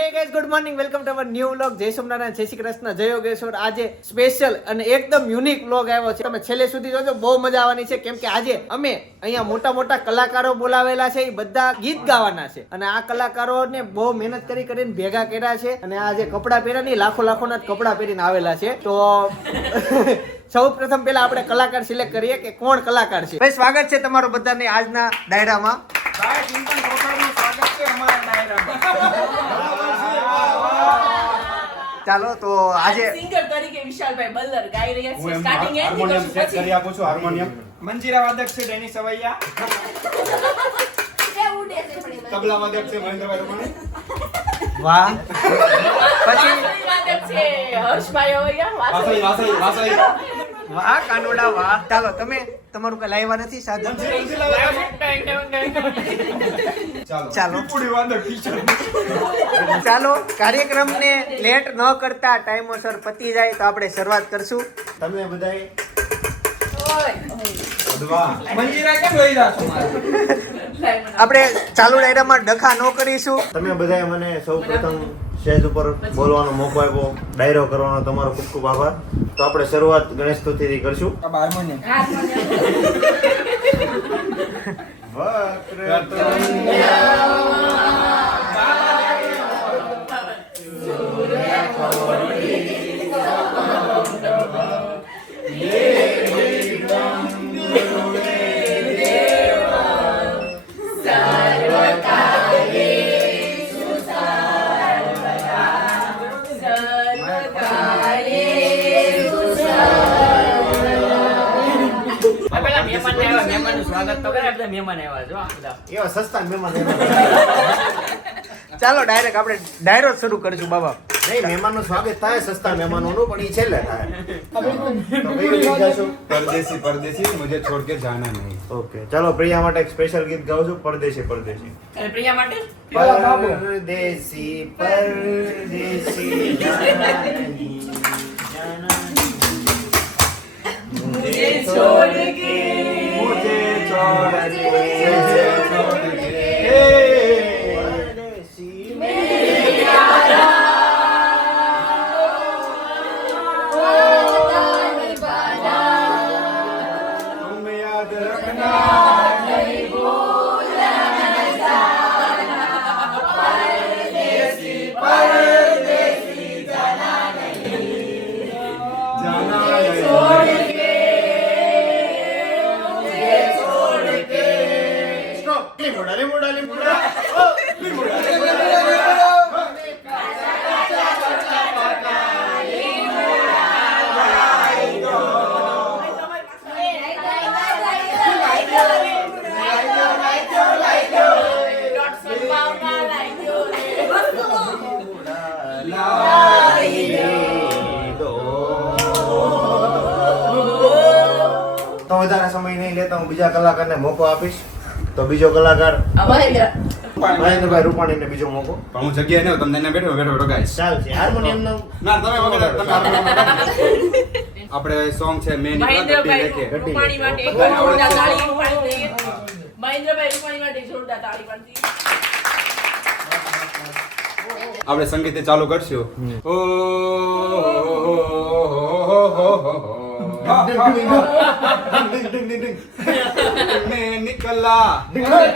Hey guys good morning welcome to our new vlog જય સોમનારાયણ જય શ્રી કૃષ્ણ જય યોગેશ્વર આજે સ્પેશિયલ અને એકદમ યુનિક વ્લોગ આવ્યો છે. તમે છેલ્લે સુધી જોજો, બહુ મજા આવવાની છે. કેમ કે આજે અમે અહીંયા મોટા મોટા કલાકારો બોલાવેલા છે. એ બધા ગીત ગાવાના છે. અને આ કલાકારોને બહુ મહેનત કરી કરીને ભેગા કર્યા છે. અને આ જે કપડાં પહેર્યા ને લાખો લાખોના કપડાં પહેરીને આવેલા છે. તો સૌ પ્રથમ પહેલા આપણે કલાકાર સિલેક્ટ કરીએ કે કોણ કલાકાર છે. ભાઈ, સ્વાગત છે તમારું બધાને આજના ડાયરામાં. ચાલો તો આજે સિંગર તરીકે વિશાલભાઈ બલ્લર ગાઈ રહ્યા છે સ્ટાર્ટિંગ એન્ડ હાર્મોનિયમ સેટ કરી આપું છું હાર્મોનિયમ. મંજીરા વાદક છે ડેની સવૈયા તબલા વાદક છે મહેન્દ્રભાઈ રમણ. વાહ. પછી? વાદક છે હર્ષભાઈ અવૈયા. વાસળી વાસળી. વાસળી વાહ કાનોડા વાહ. ચાલો તમે તમારું કઈ લાવ્યા નથી સાધન? ચાલો. ચાલો. કાર્યક્રમને લેટ ન કરતા ટાઈમોસર પતી જાય તો આપણે શરૂઆત કરશું. તમે બધાય મંજીરા કેમ લઈ જાશો મારે? આપણે ચાલુ ડાયરામાં ડખા ન કરીશું. તમે બધાય મને સૌપ્રથમ સ્ટેજ ઉપર બોલવાનો મોકો આપ્યો ડાયરો કરવાનો તમારો ખૂબ ખૂબ આભાર. તો આપણે શરૂઆત ગણેશ સ્તુતિથી કરશું. હાર્મોનિયમ સ્વાગત તો કરે. બધા મહેમાન આવ્યા જો એવા સસ્તા મહેમાન ચાલો ડાયરેક્ટ આપણે ડાયરો શરૂ કરીશું બાબા. નહીં મહેમાનનું સ્વાગત થાય સસ્તા મહેમાનોનું પણ ઈ છેલ્લે થાય. પરદેશી પરદેશી મુજે છોડ કે જાના નહીં. ઓકે ચાલો પ્રિયા માટે એક સ્પેશિયલ ગીત ગાઉં છું પરદેશી પરદેશી. અને પ્રિયા માટે? પરદેશી પરદેશી કલાકારને મોકો આપીશ તો બીજો કલાકાર મહેન્દ્ર. મહેન્દ્રભાઈ રૂપાણીને બીજો મોકો. પણ હું જગ્યાએ નહીં તમને એને બેઠો બેઠો ગાઈશ ચાલશે હાર્મોનિયમનો ના તમે આપણે સોંગ છે મેન રૂપાણી માટે એક જોરદાર તાળી પાડી દઈએ મહેન્દ્રભાઈ રૂપાણી માટે જોરદાર તાળી પાડી આપણે સંગીત ચાલુ કરશું. ઓ ดึงดึงดึงดึงดึงดึงดึงดึงเมนิกลาดึงเลย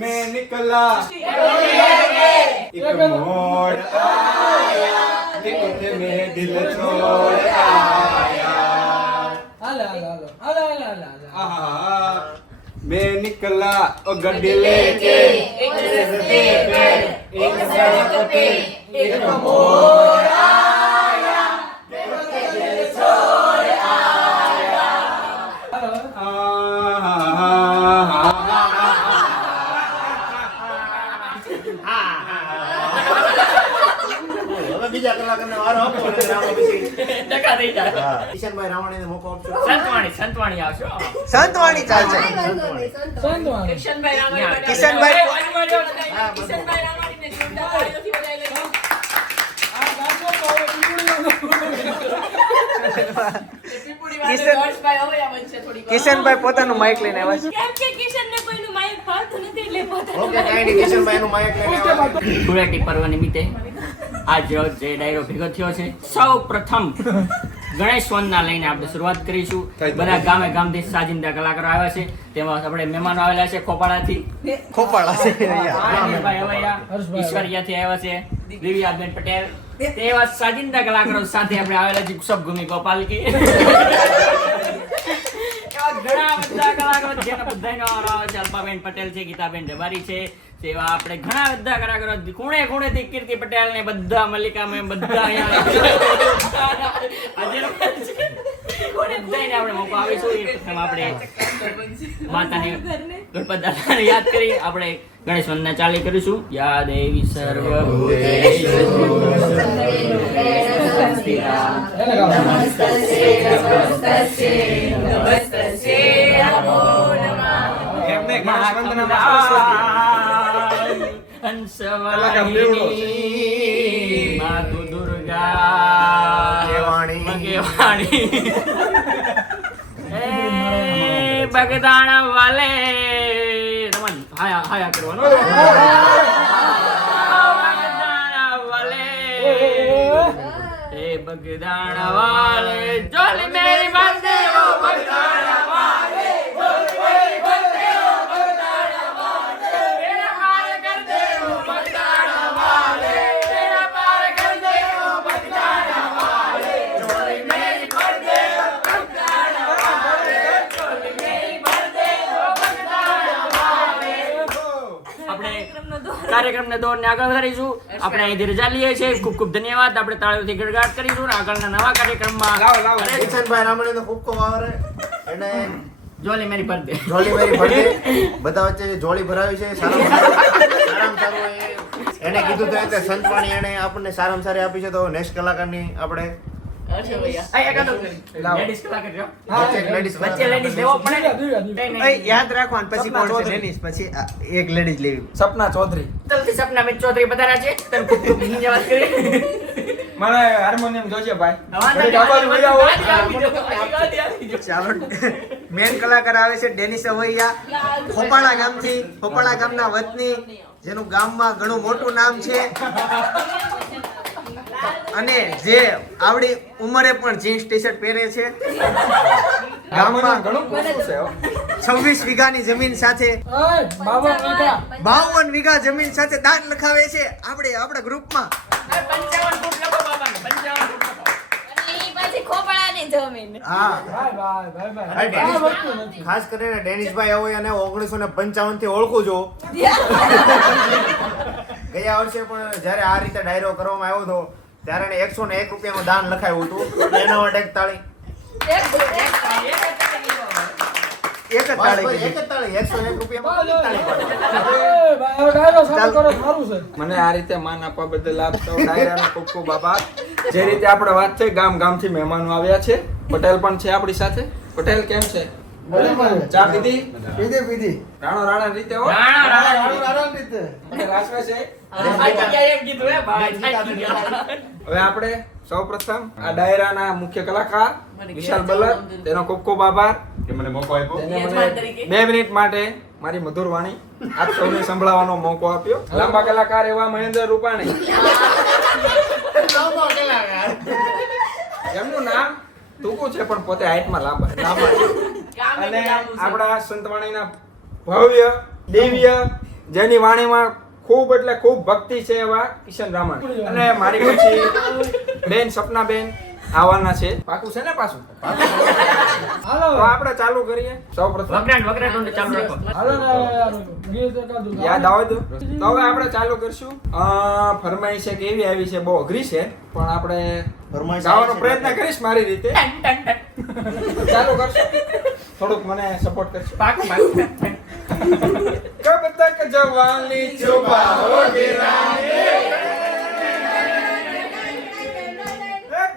เมนิกลาอีกโมดอานิกเมดิลโชดอาฮัลโหลฮัลโหลฮัลโหลฮัลโหลอ่า मैं निकला ओ गड्डी लेके एक रस्ते पे एक सड़क पे एक मोड़ કિશનભાઈ રાવણીને મોકો સંતવાણી સંતવાણી સંતવાણી ચાલશે. કિશનભાઈ કિશનભાઈ- કિશનભાઈ પોતાનું માઇક લઈને આવ્યા છે. કેમ કે કિશન ને કાંઈ ધૂળેટી પર્વ નિમિત્તે આજ જે ડાયરો ભેગો થયો છે સૌ પ્રથમ ગણેશ વંદના લઈને આપણે શરૂઆત કરીશું. બધા ગામે ગામથી સાજિંદા કલાકારો આવ્યા છે. તેમાં આપણે મહેમાનો આવેલા છે ખોપાળાથી. ખોપાળા ઈશ્વરિયાથી આવ્યા છે. દિવ્યાબેન પટેલ. તેવા સાજિંદા કલાકારો સાથે આપણે આવેલા છે સબ ગોપાલ કી ઘણા બધા કલાકારો જેના બધાનો વારો આવે છે. અલ્પાબેન પટેલ છે ગીતાબેન જવારી છે. તેવા આપણે ઘણા બધા કલાકારો ખૂણે ખૂણે થી કીર્તિ પટેલ ને બધા મલ્લિકા મેમ બધા અહીંયા હાજર છે. કોને બધાને આપણે મોકો આપીશું. આપણે માતાની ગણપત દાદાને યાદ કરી આપણે ગણેશ વંદના ચાલી કરીશું. યા દેવી સર્વભૂતેષુ નમસ્તે. નમસ્તે. વંદનામાં હંસવાહિની માતુ દુર્ગા. કેવાણી એ બગદાણા વાલે રમન હાયા હાયા કરવાનો બગદાણા વાલે જોલી મેરી બંદે ઓ બગદાણા કાર્યક્રમને દોરને આગળ વધારીશું. આપણે અહીંથી રજા લઈએ છીએ. ખૂબ ખૂબ ધન્યવાદ. આપણે તાળીઓથી ગડગાટ કરીશું અને આગળના નવા કાર્યક્રમમાં લાવો, લાવો. કિશનભાઈ રામણીનો ખૂબ ખૂબ આભાર. અને જોલી મેરી દે જોલી મેરી ભરતી બધા વચ્ચે જે ભરાવી છે સારામાં સારું. સારામાં સારું એને કીધું તો એટલે સંતવાણી એને આપણને સારામાં સારી આપી છે. તો નેક્સ્ટ કલાકારની આપણે યાદ રાખવાનું. પછી કોણ પછી એક લેડીઝ લેવી. સપના ચૌધરી. જલ્દી સપના છે. તને ખૂબ ખૂબ ધન્યવાદ કરી. હાર્મોનિયમ જોજે ભાઈ. ચાલો મેન કલાકાર આવે છે ડેનિસ અવૈયા. ખોપાળા ગામથી ખોપાળા ગામના વતની જેનું ગામમાં ઘણું મોટું નામ છે. અને જે આવડી ઉંમરે પણ જીન્સ ટી શર્ટ પહેરે છે. ગામમાં ઘણું છે છવ્વીસ વીઘાની જમીન સાથે બાવન વીઘા. જમીન સાથે દાંત લખાવે છે આપણે આપણા ગ્રુપમાં. ખાસ કરીને ડેનિશભાઈ હોય અને ઓગણીસો ને પંચાવનથી ઓળખું છું. ગયા વર્ષે પણ જ્યારે આ રીતે ડાયરો કરવામાં આવ્યો હતો ત્યારે એને એકસો ને એક રૂપિયાનું દાન લખાયું હતું એના માટે એક તાળી એક તાળી એક તાળી એકસો એક રૂપિયામાં કેટલી તાળી પાડવાની? મને આ રીતે માન આપવા બદલ આપ સૌ ડાયરાનો ખૂબ ખૂબ આભાર જે રીતે આપણે વાત થઈ ગામ ગામથી મહેમાનો આવ્યા છે પટેલ પણ છે આપણી સાથે પટેલ કેમ છે ચા પીધી રાણો રાણા રીતે હો રાણા, રાણા રીતે. રાસવે છે હવે આપણે સૌપ્રથમ આ ડાયરાના મુખ્ય કલાકાર વિશાલ બલત તેનો ખૂબ ખૂબ આભાર. કે મને મોકો આપ્યો. બે મિનિટ માટે મારી મધુર વાણી આપ સૌને સંભળાવવાનો મોકો આપ્યો. લાંબા કલાકાર એવા મહેન્દ્ર રૂપાણી. એમનું નામ ટૂંકું છે પણ પોતે હાઈટમાં લાંબા લાંબા અને. આપણા સંતવાણીના ભવ્ય દિવ્ય જેની વાણીમાં ખૂબ એટલે ખૂબ ભક્તિ છે એવા કિશન રામાણી અને મારી પછી બેન સપનાબેન આવવાના છે. પાકું છે ને પાછું? હાલો. આપણે ચાલુ કરીએ. સૌપ્રથમ ચાલુ રાખો. યાદ આવે તો? તો હવે આપણે ચાલુ કરશું. અ, ફરમાઈશ એક એવી આવી છે બહુ અઘરી છે પણ આપણે ફરમાઈશ ગાવાનો પ્રયત્ન કરીશ મારી રીતે. ચાલુ કરશું. થોડુંક મને સપોર્ટ કરશું. પાકું, પાકું. कब तक जवानी छुपाओगे रानी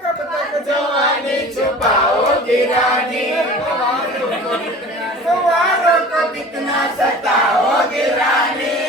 कब तक जवानी छुपाओगे रानी सवारों को कितना सताओगे रानी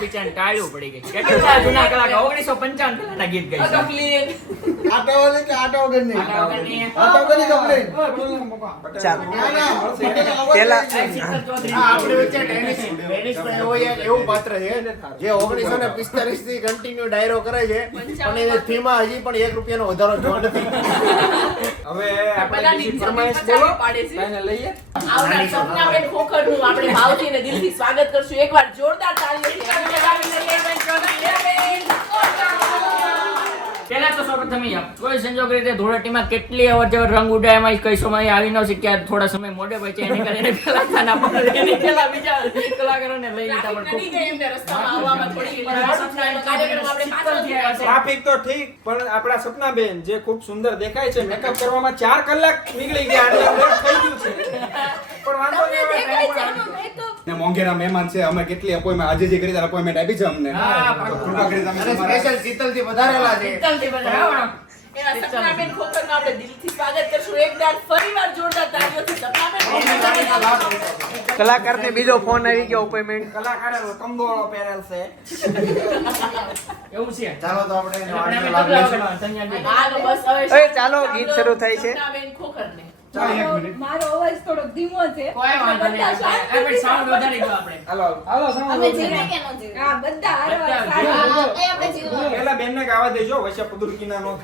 છે ટાળ્યું પડી ગઈ. કેટલા જૂના કલાકાર ઓગણીસો પંચાવન પહેલાના ગીત છે. આટા કે. ચાલો. પેલા જે ઓગણીસો ને પિસ્તાલીસથી કન્ટિન્યુ ડાયરો કરે છે. પણ એ થીમાં હજી પણ એક રૂપિયાનો વધારો જોવા નથી. હવે આપણે ફરમાઈશ બોલો. એને લઈએ. આવનાર સપનાબેન ખોખરનું આપણે ભાવજીને દિલથી સ્વાગત કરશું. એકવાર જોરદાર પહેલા સૌપ્રથમ કોઈ સંજોગ રીતે ધૂળેટીમાં કેટલી અવર જવર રંગ ઉડાયમાં કઈ સમય આવી ન શક્યા. થોડા સમય મોડે પછી એની કારણે એને પહેલા ખાના પડે એની પહેલા બીજા કલાકારોને લઈ લીધા પણ ખૂબ. રસ્તામાં આવવામાં થોડી સપનાનો કાર્યક્રમ આપણે પાછળ થયા છે ટ્રાફિક તો ઠીક પણ આપણા સપનાબેન જે ખૂબ સુંદર દેખાય છે મેકઅપ કરવામાં ચાર કલાક નીકળી ગયા થઈ ગયું છે. પણ વાંધો નહીં. ને મોંઘેરા મહેમાન છે અમે કેટલી અપોઇન્ટમેન્ટ આજે જે કરી ત્યારે અપોઇન્ટમેન્ટ આપી છે અમને. હા, તો કૃપા કરી તમે સ્પેશિયલ શીતલથી વધારેલા છે. શીતલથી બધા એવા સપનાબેન ખોખરનું આપણે દિલથી સ્વાગત કરશું. એકવાર ફરીવાર જોરદાર તાળીઓથી સપનાબેન કલાકારને બીજો ફોન આવી ગયો અપોઇન્ટમેન્ટ કલાકારે કંબોળો પહેરેલ છે. એવું છે. ચાલો તો આપણે એ ચાલો, ગીત શરૂ થાય છે. સપનાબેન ખોખરને. ચાલો એક મિનિટ. મારો અવાજ થોડો ધીમો છે. કોઈ વાંધો નહીં આપણે આપણે વધારી દો આપણે. હાલો. અમે જીવે કે ન જીવે? હા બધા હારવા બધા સારા. જીવે. એ આપણે પેલા ગાવા દેજો વચ્ચે પુદુરકીના નો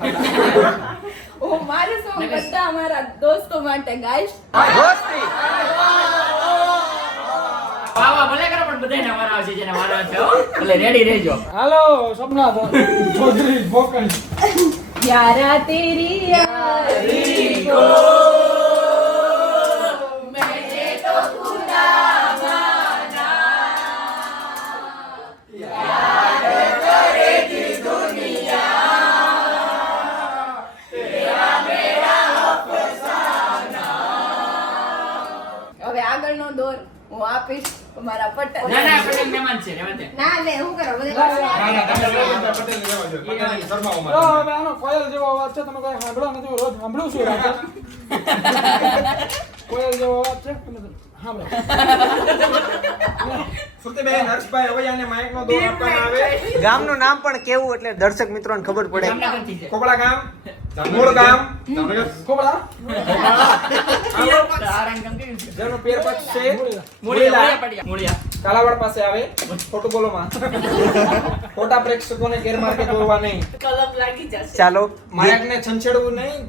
ઓ મારે સો બધા અમારા દોસ્તો માટે ગાઈસ દોસ્તી. વાહ વાહ ભલે કરો પણ બધાને વારો આવશે જેને વારો છે એટલે રેડી રહેજો. હાલો સપના ચૌધરી યારા તેરી યારી કો હું આપીશ મારા પટેલ. ના ના પટેલ મહેમાન છે રહેવા દે. ના લે હું કરો? બધે ના, ના, પટેલ રહેવા દો, પટેલ શર્મા. તો હવે આનો કોયલ જેવો અવાજ છે તમે કઈ સાંભળો નથી રોજ સાંભળું છું કોયલ જેવો અવાજ છે ગામનું નામ પણ કેવું એટલે દર્શક મિત્રોને ખબર પડે. જામનગરથી ગામ? મૂળ ગામ? જેનો પેર છે. મૂળિયા. કાલાવાડ પાસે આવે. ખોટું બોલો માં. ખોટા પ્રેક્ષકોને ગેરમાર્ગે દોરવા નહીં. કલમ લાગી જશે. ચાલો માયકને છંછેડવું નહીં.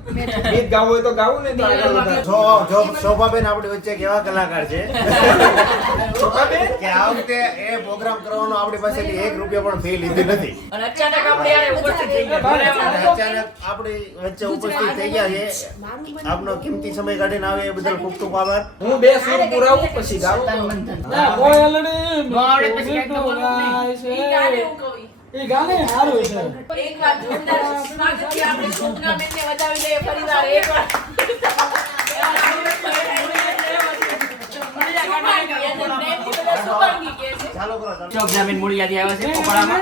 ગીત ગાવું હોય તો ગાવું નહીં તો આગળ જો જો શોભાબેન આપણી વચ્ચે કેવા કલાકાર છે. કે આ વખતે એ પ્રોગ્રામ કરવાનો આપણી પાસેથી એક રૂપિયા પણ ફી લીધી નથી. અને અચાનક આપણે યારે ઉપસ્થિત થઈ ગયા. અને અચાનક આપણી વચ્ચે ઉપસ્થિત થઈ ગયા છે. આપનો કિંમતી સમય કાઢીને આવે એ બદલ ખૂબ ખૂબ આભાર. હું બે સૂર પુરાવું પછી ગાવું. ના નો આવડે પછી કાંઈક તો બોલવું નહીં. ઈ ગાને હું કવિ એ ગાને સારું છે. એકવાર જોરદાર સ્વાગતથી આપણે શોભનાબેનને વધાવી લઈએ ફરીવાર એકવાર શુભાંગી, જમીન પ્રેમથી આવે છે. કોપડામાં.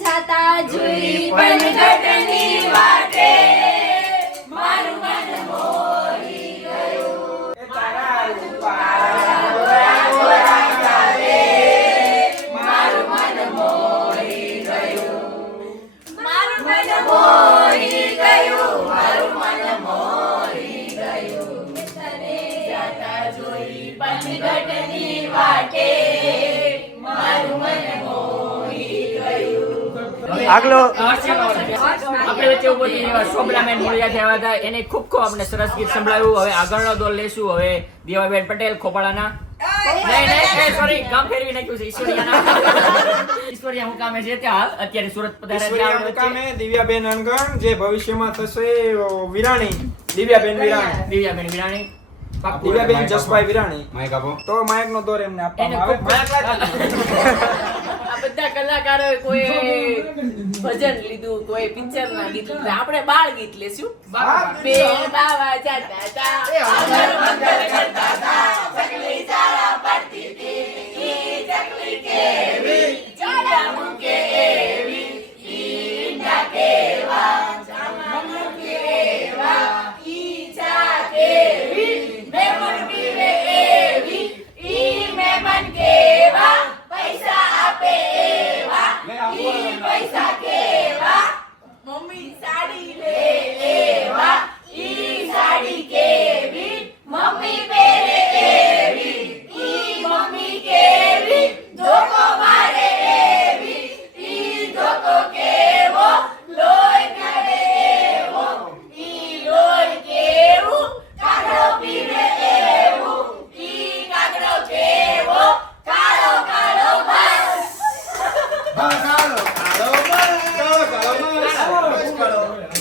જાતા જોઈ પણ ઘટની વાટે આગલો. આપણે વચ્ચે ઊભો થઈને એવા શોભનાબેન મૂળિયાથી આવ્યા હતા. એને ખૂબ ખૂબ આપણે સરસ ગીત સંભળાવ્યું હવે આગળનો દોર લેશું. હવે દેવાબેન પટેલ ખોપાળાના. નહીં નહીં એ સોરી ગામ ફેરવી નાખ્યું છે ઈશ્વરિયાના. ઈશ્વરિયા મુકામે છે ત્યાં હાલ. અત્યારે સુરત પધાર્યા છે ઈશ્વરીયા આપણે વચ્ચે. મુકામે દિવ્યાબેન અનગણ જે ભવિષ્યમાં થશે વિરાણી. દિવ્યાબેન વિરાણી. દિવ્યાબેન વિરાણી. દિવ્યાબેન જસભાઈ વિરાણી. માઇક આપો. તો માયકનો દોર એમને આપવામાં આવે. બધા કલાકારોએ કોઈ ભજન લીધું કોઈ પિક્ચર ના ગીત લીધું. આપણે બાળ ગીત લેશું બે બાવા જાતા તા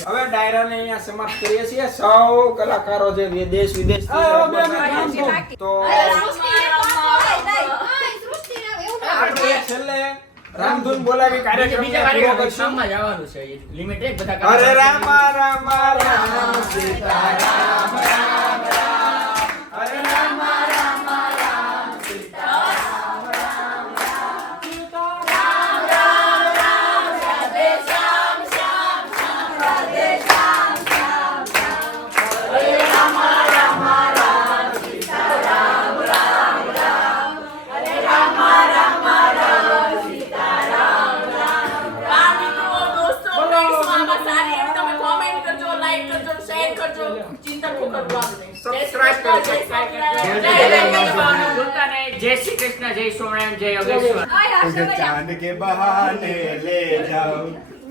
હવે ડાયરાને અહીંયા સમાપ્ત કરીએ છીએ. સૌ કલાકારો જે દેશ વિદેશ તો છેલ્લે રામધૂન બોલાવી કાર્યક્રમ બીજા કાર્યક્રમ કરશું. કામમાં જ આવવાનું છે. લિમિટેડ બધા હરે રામ રામ રામ. સીતા રામ રામ.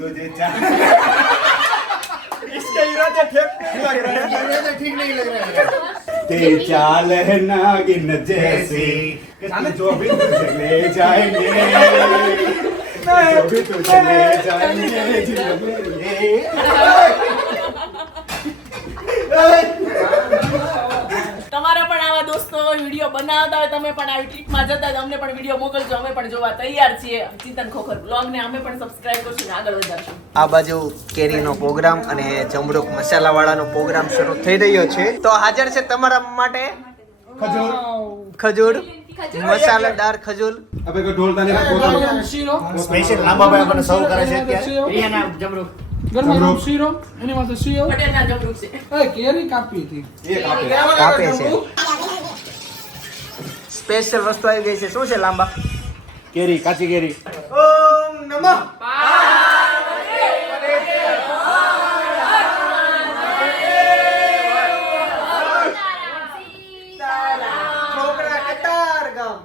तुझे इसके इरादे ठीक नहीं लग रहे हैं तो ठीक नहीं लग रहे चाल है नागिन जैसी जो भी तुझे ले जाएँगे जो भी ले जाएँगे દોસ્તો વીડિયો બનાવતા હોય તમે પણ આવી ટ્રીપમાં જતા હોય અમને પણ વીડિયો મોકલજો. અમે પણ જોવા તૈયાર છીએ. ચિંતન ખોખર બ્લોગ ને અમે પણ સબસ્ક્રાઇબ કરશું ને આગળ વધારશું. આ બાજુ કેરીનો પ્રોગ્રામ અને જમરૂક મસાલાવાળાનો પ્રોગ્રામ શરૂ થઈ રહ્યો છે. તો હાજર છે તમારા માટે ખજૂર. મસાલેદાર ખજૂર. અબે કોઈ ઢોલતા નહીં પોતાનું શીરો. સ્પેશિયલ લાંબાભાઈ આપણને સર્વ કરે છે અત્યારે. પ્રિયાના જમરૂક. ગરમા ગરમ શીરો એની માથે શીરો. છે. એ કેરી કાપી હતી. એક કાપે. છે. સ્પેશિયલ વસ્તુ આવી ગઈ છે. શું છે લાંબા? કેરી કાચી કેરી. ઓમ નમઃ. છોકરા કતાર ગામ.